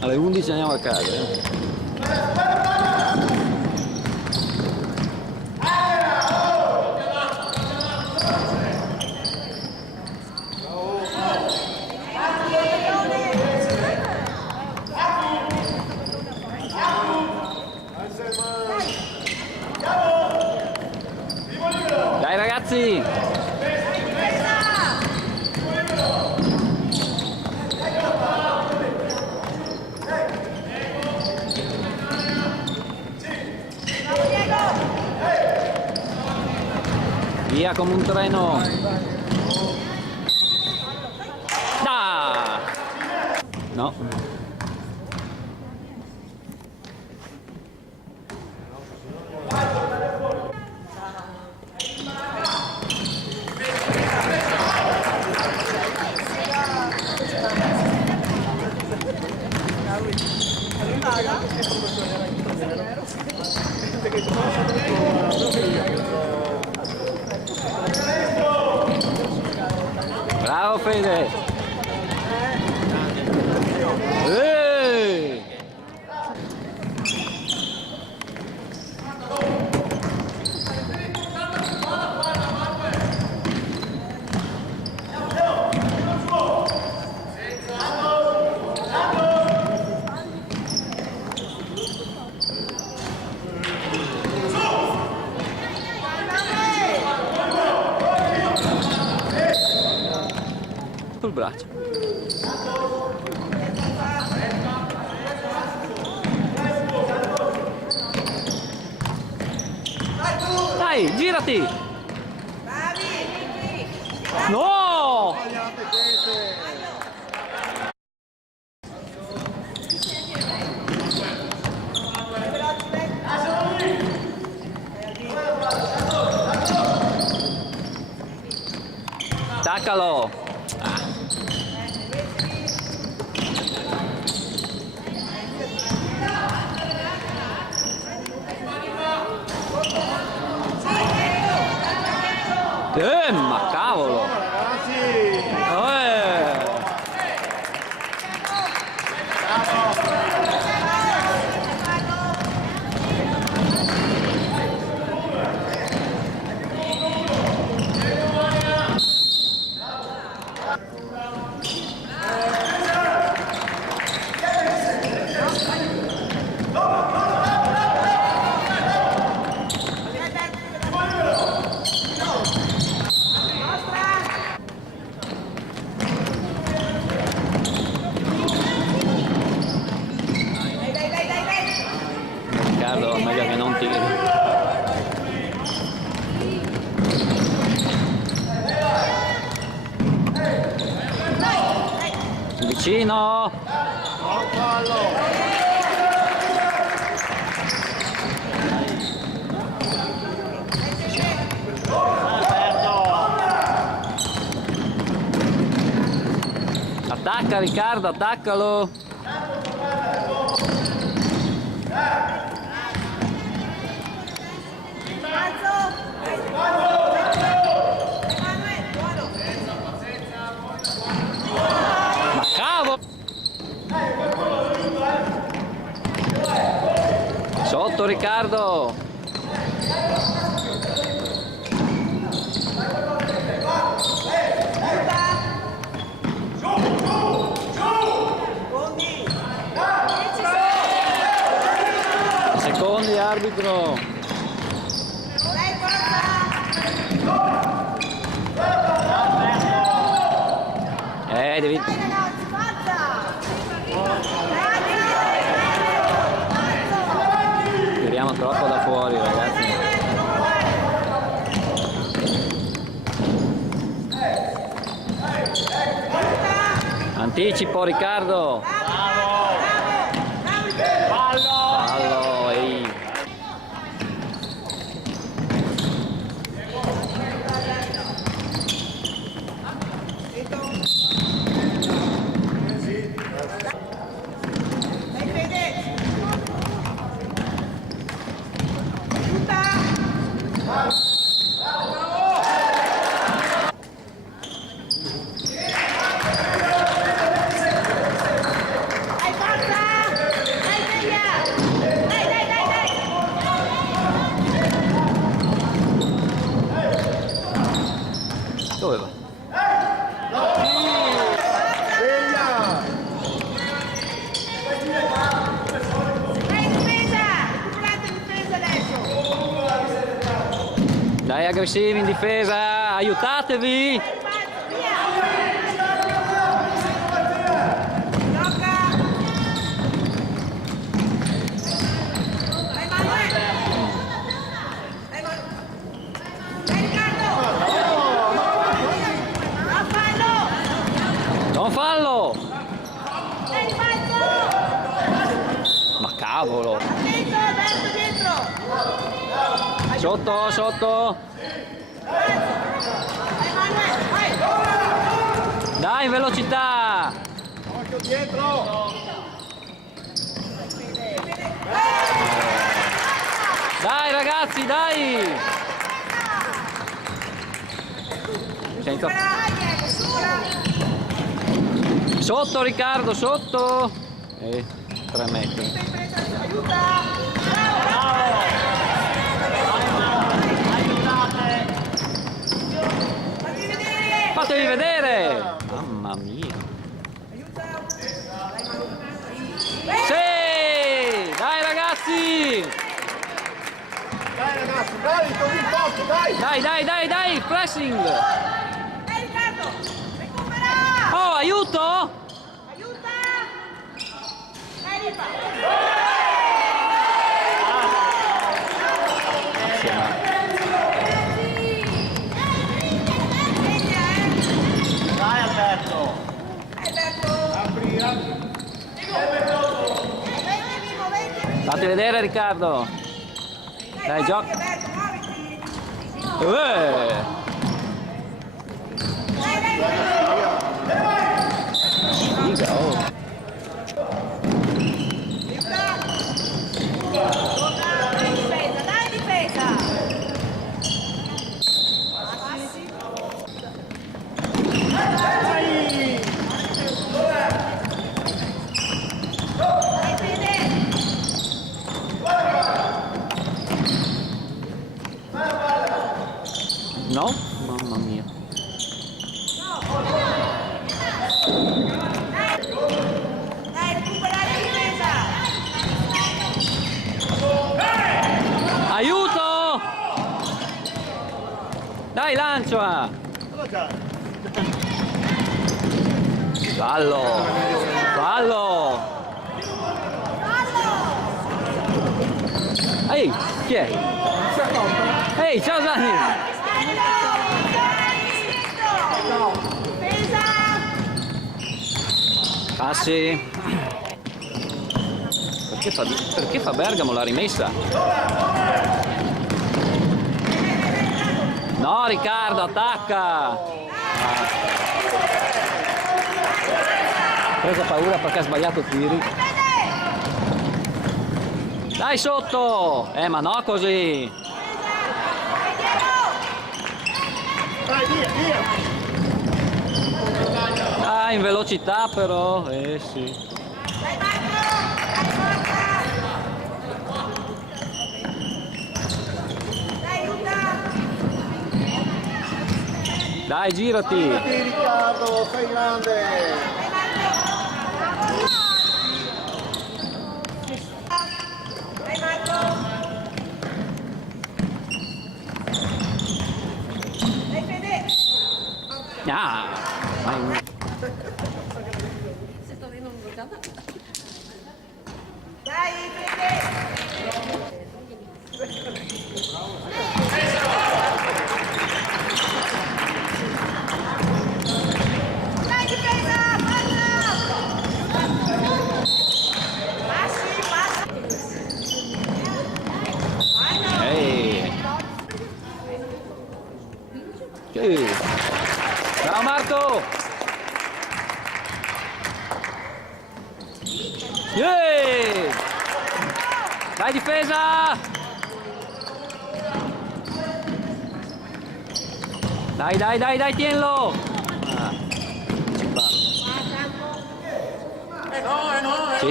Alle 11 andiamo a casa. Dai ragazzi! Via come un treno! Da! No. Bravo Fede! Eeeh! Sul braccio. Dai, girati! No! Attaccalo! Ma cavolo! Riccardo, meglio che non tiri. Vicino! Attacca Riccardo, attaccalo! Ma cavolo! Sotto Riccardo! Secondi arbitro! Devi... Tiriamo troppo da fuori, ragazzi. Anticipo Riccardo. Fallo, ehi. aggressivi in difesa, aiutatevi! Non fallo! Ma cavolo! Sotto, sotto! Dai, velocità! Occhio dietro! Dai ragazzi, dai! Senza... Sotto Riccardo, sotto! 3 metri. Fatevi vedere! Mamma mia! Sì! Dai ragazzi! Dai ragazzi, bravi, così pochi, dai! Dai, pressing! Oh, aiuto! Dai Alberto! Fate vedere Riccardo! Dai, gioca! Figa, oh! Dai difesa! No? Mamma mia! Dai, recupera la difesa! Aiuto! Dai, lancia! Fallo! Fallo! Ehi, chi è? Ehi, ciao Gianni! Passi! Perché fa Bergamo la rimessa? No, Riccardo, attacca! Ha preso paura perché ha sbagliato tiri. Dai sotto! Ma no così! Dai, via! Dai, in velocità però, sì. Dai, girati! Girati Riccardo, sei grande! Ah! Dai, Fede! Dai, difesa! Passi! Ehi! Ciao Marco! Yeah! Dai difesa! Dai, tienilo! Ci fa.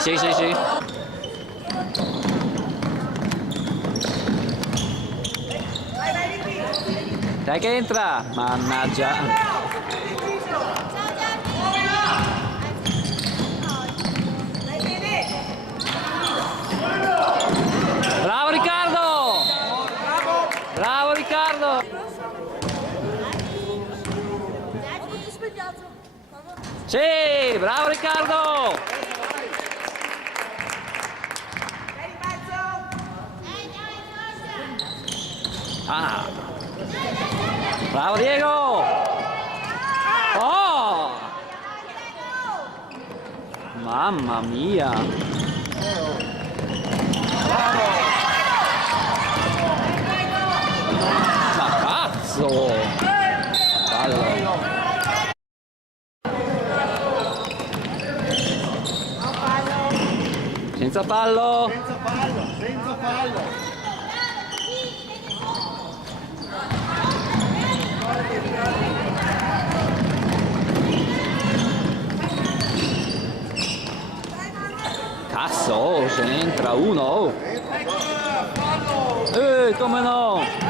Sì. Dai che entra! Mannaggia! Bravo Riccardo! Bravo Riccardo! Sì, bravo Riccardo! Dai, Rimbalzo. Ah! Bravo Diego! Oh! Mamma mia! Ma cazzo! Fallo! Senza fallo! Senza fallo, senza fallo. Cazzo, se ne entra uno! Come no!